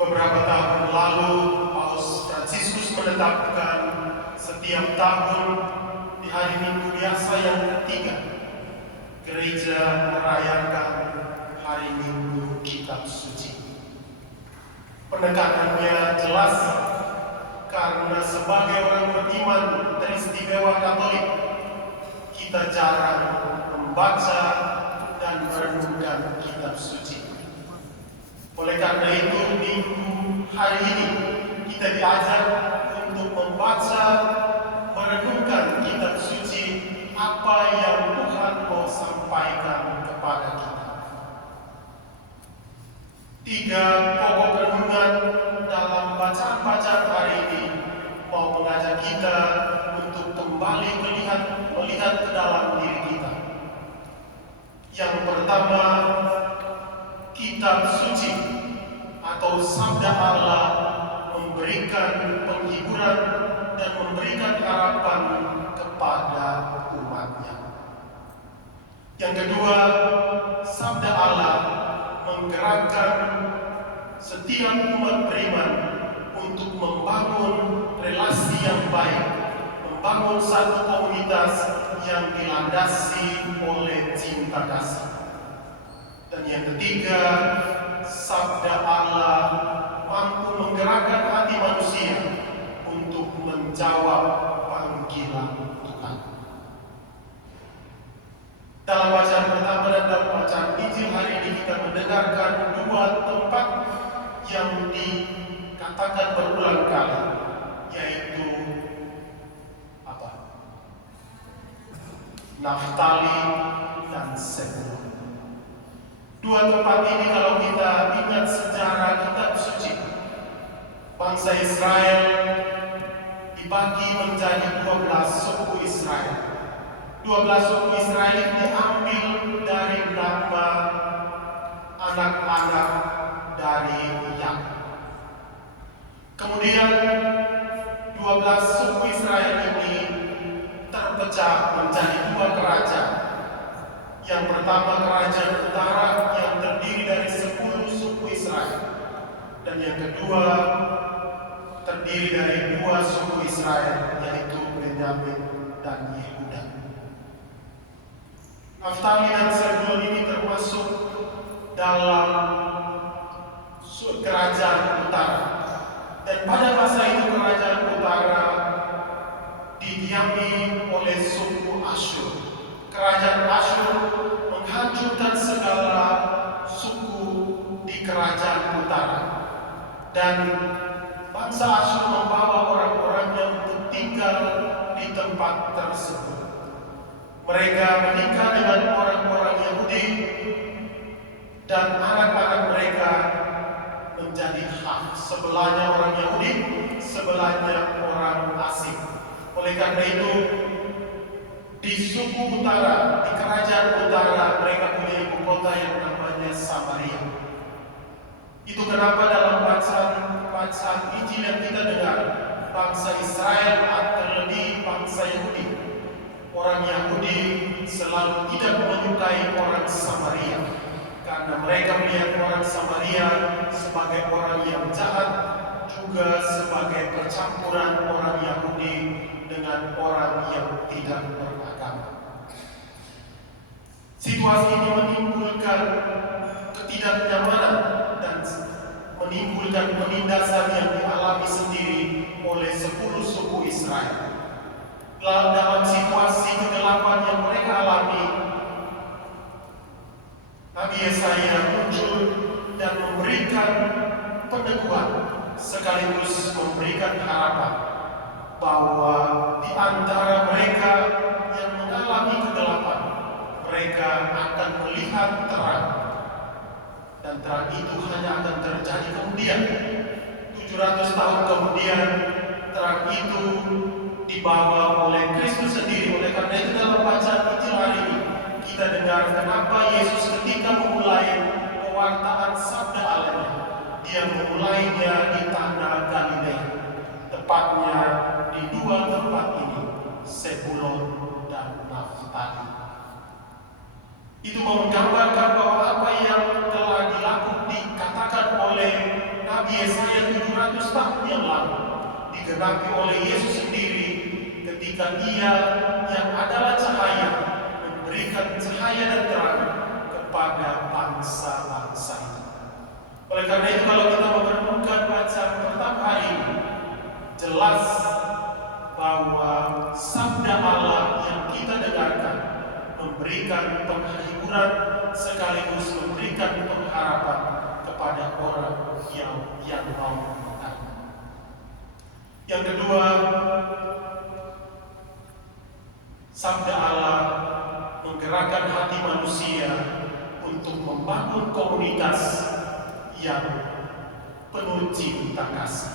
Beberapa tahun lalu, Paus Fransiskus menetapkan setiap tahun di hari Minggu biasa yang ketiga, gereja merayakan hari Minggu Kitab Suci. Penekanannya jelas karena sebagai orang beriman teristimewa Katolik, kita jarang membaca dan merenungkan Kitab Suci. Oleh karena itu, minggu hari ini kita diajar untuk membaca, merenungkan Kitab Suci, apa yang Tuhan mau sampaikan kepada kita. 3 pokok renungan dalam bacaan-bacaan hari ini mau mengajak kita untuk kembali melihat ke dalam diri kita. Yang pertama, Kitab Suci atau Sabda Allah memberikan penghiburan dan memberikan harapan kepada umatnya. Yang kedua, Sabda Allah menggerakkan setiap umat beriman untuk membangun relasi yang baik, membangun satu komunitas yang dilandasi oleh cinta kasih. Dan yang ketiga, Sabda Allah mampu menggerakkan hati manusia untuk menjawab panggilan Tuhan. Dalam bacaan pertama dan dalam bacaan Injil hari ini kita mendengarkan 2 tempat yang dikatakan berulang kali, yaitu Naftali dan Zebulon. 2 tempat ini kalau kita ingat sejarah Kitab Suci, bangsa Israel dibagi menjadi 12 suku Israel. 12 suku Israel diambil dari nama anak-anak dari Yakub. Kemudian 12 suku Israel ini terpecah menjadi 2 kerajaan. Yang pertama, kerajaan utara yang terdiri dari 10 suku Israel, dan yang kedua terdiri dari 2 suku Israel, yaitu Benyamin dan Yehuda. Naftali dan Zebulon ini termasuk dalam kerajaan utara, dan pada masa itu kerajaan utara didiami oleh suku Asyur. Kerajaan Asyur menghancurkan segala suku di kerajaan utara, dan bangsa Asyur membawa orang-orangnya untuk tinggal di tempat tersebut. Mereka menikah dengan orang-orang Yahudi, dan anak-anak mereka menjadi hak. Sebelahnya orang Yahudi, sebelahnya orang asing. Oleh karena itu, di suku utara, di kerajaan utara, mereka punya ibu kota yang namanya Samaria. Itu kenapa dalam bacaan Injil yang kita dengar, bangsa Israel terlebih bangsa Yahudi, orang Yahudi selalu tidak menyukai orang Samaria, karena mereka melihat orang Samaria sebagai orang yang jahat, juga sebagai percampuran orang Yahudi dengan orang yang tidak beragama. Situasi ini menimbulkan ketidaknyamanan dan menimbulkan penindasan yang dialami sendiri oleh 10 suku Israel. Dalam situasi kegelapan yang mereka alami, Nabi Yesaya muncul dan memberikan peneguhan sekaligus memberikan harapan bahwa di antara mereka yang mengalami kegelapan, mereka akan melihat terang, dan terang itu hanya akan terjadi kemudian 700 tahun kemudian. Terang itu dibawa oleh Kristus sendiri. Oleh karena itu dalam bacaan Injil hari ini kita dengar kenapa Yesus ketika memulai pewartaan sabda Allah, dia memulainya di tanah Galilea, tepatnya di 2 tempat ini, Zebulon dan Naftali. Itu menggambarkan bahwa apa yang telah dikatakan oleh Nabi Yesaya 300 tahun yang lalu digenapi oleh Yesus sendiri ketika Ia yang adalah cahaya memberikan cahaya dan terang kepada bangsa-bangsa itu. Oleh karena itu, kalau kita merenungkan bacaan pertama hari ini, jelas bahwa sabda Allah yang kita dengarkan memberikan penghiburan sekaligus memberikan pengharapan kepada orang yang mau mendengar. Yang kedua, sabda Allah menggerakkan hati manusia untuk membangun komunitas yang penuh cinta kasih.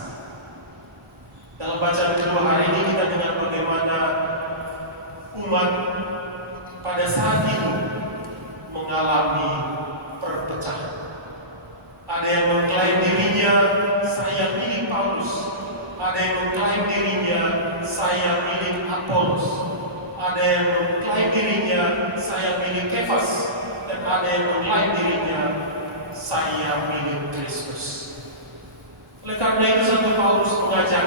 Dalam bacaan kedua hari ini kita dengar bagaimana umat pada saat itu mengalami perpecahan. Ada yang mengklaim dirinya saya milik Paulus, ada yang mengklaim dirinya saya milik Apolos, ada yang mengklaim dirinya saya milik Kefas, dan ada yang mengklaim dirinya saya milik Kristus. Oleh karena itu Santo Paulus mengajak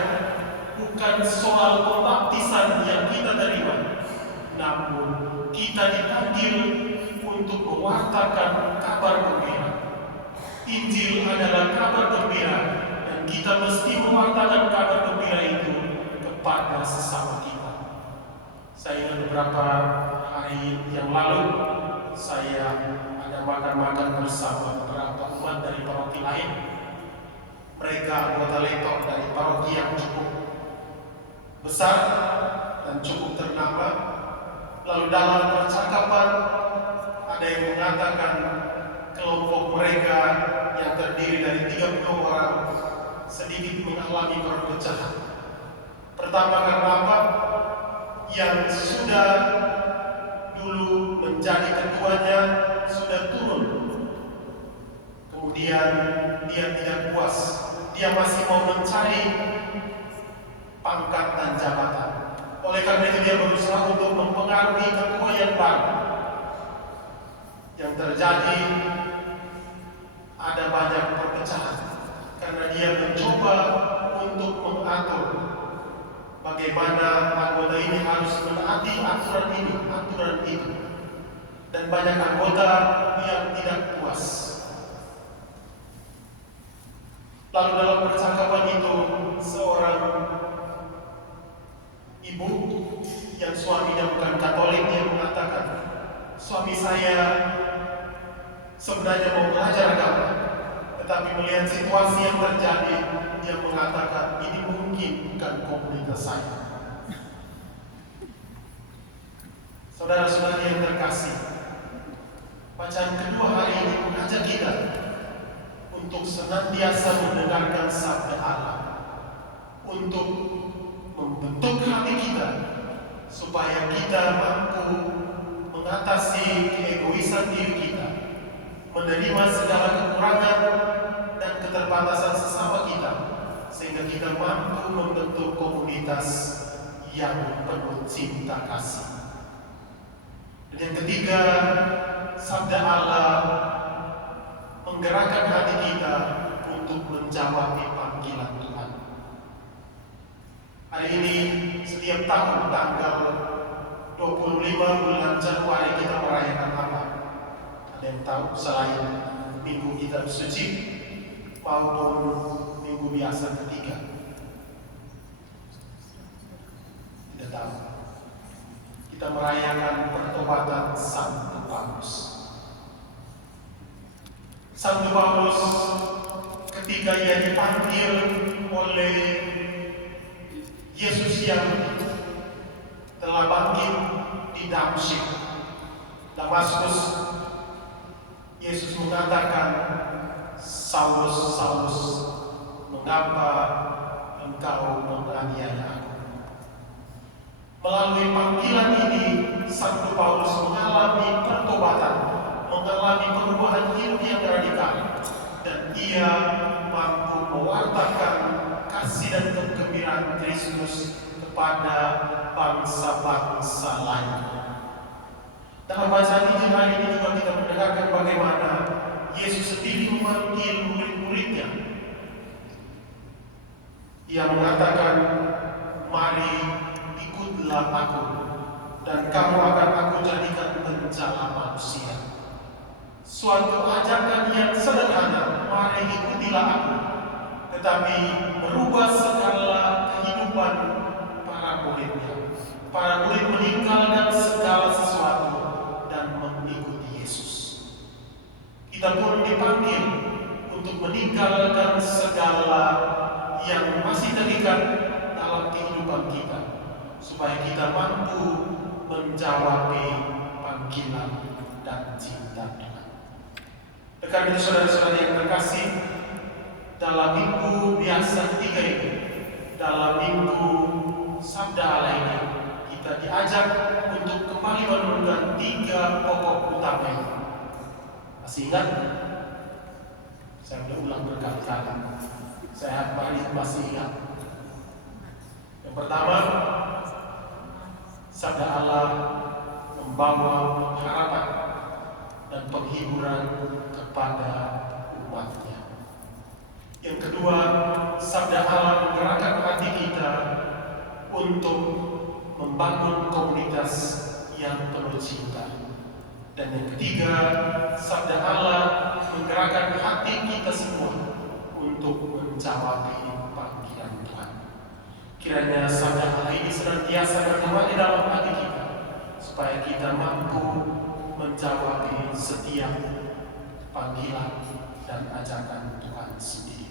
bukan soal pembaptisan yang kita terima, namun kita dipanggil untuk mewartakan kabar gembira. Injil adalah kabar gembira dan kita mesti mewartakan kabar gembira itu kepada sesama kita. Saya ingat beberapa hari yang lalu saya ada makan-makan bersama beberapa umat dari paroki lain. Mereka anggota lektor dari paroki yang cukup besar dan cukup ternama. Lalu dalam percakapan ada yang mengatakan kelompok mereka yang terdiri dari 30 orang sedikit mengalami perpecahan. Pertama, karena apa? Yang sudah dulu menjadi ketuanya sudah turun. Kemudian dia tidak puas. Dia masih mau mencari pangkat dan jabatan. Oleh karena itu dia berusaha untuk mempengaruhi ketua yang baru. Yang terjadi ada banyak perpecahan karena dia mencoba untuk mengatur bagaimana anggota ini harus menaati aturan ini, aturan itu, dan banyak anggota yang tidak puas. Lalu dalam percakapan itu seorang ibu yang suaminya bukan Katolik dia mengatakan, suami saya sebenarnya mau belajar agama, tetapi melihat situasi yang terjadi, dia mengatakan ini mungkin bukan komunitas saya. Saudara-saudari yang terkasih, bacaan kedua hari ini mengajak kita untuk senantiasa mendengarkan sabda Allah, untuk membentuk hati kita supaya kita mampu mengatasi keegoisan diri kita, menerima segala kekurangan dan keterbatasan sesama kita, sehingga kita mampu membentuk komunitas yang penuh cinta kasih. Dan yang ketiga, sabda Allah menggerakkan hati kita untuk menjawab panggilan Tuhan. Hari ini setiap tahun tanggal 25 bulan Januari kita merayakan apa? Ada yang tahu selain Minggu Kitab Suci maupun Minggu Biasa ketiga? Tidak tahu. Kita merayakan pertobatan Santo Paulus. Santo Paulus ketika ia dipanggil oleh Yesus yang telah bangkit di Damaskus, Yesus mengatakan, Saulus, Saulus, mengapa engkau menganiaya aku? Melalui panggilan ini, Santo Paulus mengalami pertobatan, mengalami perubahan hidup yang radikal, dan ia mampu mewartakan kasih dan kegembiraan Kristus kepada bangsa-bangsa lain. Dalam bacaan Injil hari ini juga kita mendengarkan bagaimana Yesus sendiri memanggil murid-muridnya Ia mengatakan, "Mari ikutlah aku, dan kamu akan aku jadikan penjala manusia." Suatu ajakan yang sederhana, mari ikutilah aku, tetapi merubah segala kehidupan para muridnya. Para murid meninggalkan segala sesuatu dan mengikuti Yesus. Kita pun dipanggil untuk meninggalkan segala yang masih terikat dalam kehidupan kita, supaya kita mampu menjawab panggilan dan cinta Tuhan. Rekan dan saudara-saudara yang terkasih, dalam minggu biasa ketiga ini, dalam minggu Sabda Allah ini, kita diajak untuk kembali merenungkan 3 pokok utama ini. Masih ingat? Saya sudah ulang berkali-kali. Saya masih ingat. Yang pertama, Sabda Allah membawa pengharapan dan penghiburan kepada umatnya. Yang kedua, Sabda Allah menggerakkan hati kita untuk membangun komunitas yang penuh cinta. Dan yang ketiga, Sabda Allah menggerakkan hati kita semua untuk menjawab panggilan Tuhan. Kiranya Sabda Allah ini senantiasa bergema di dalam hati kita, supaya kita mampu menjawab setiap panggilan dan ajakan Tuhan sendiri.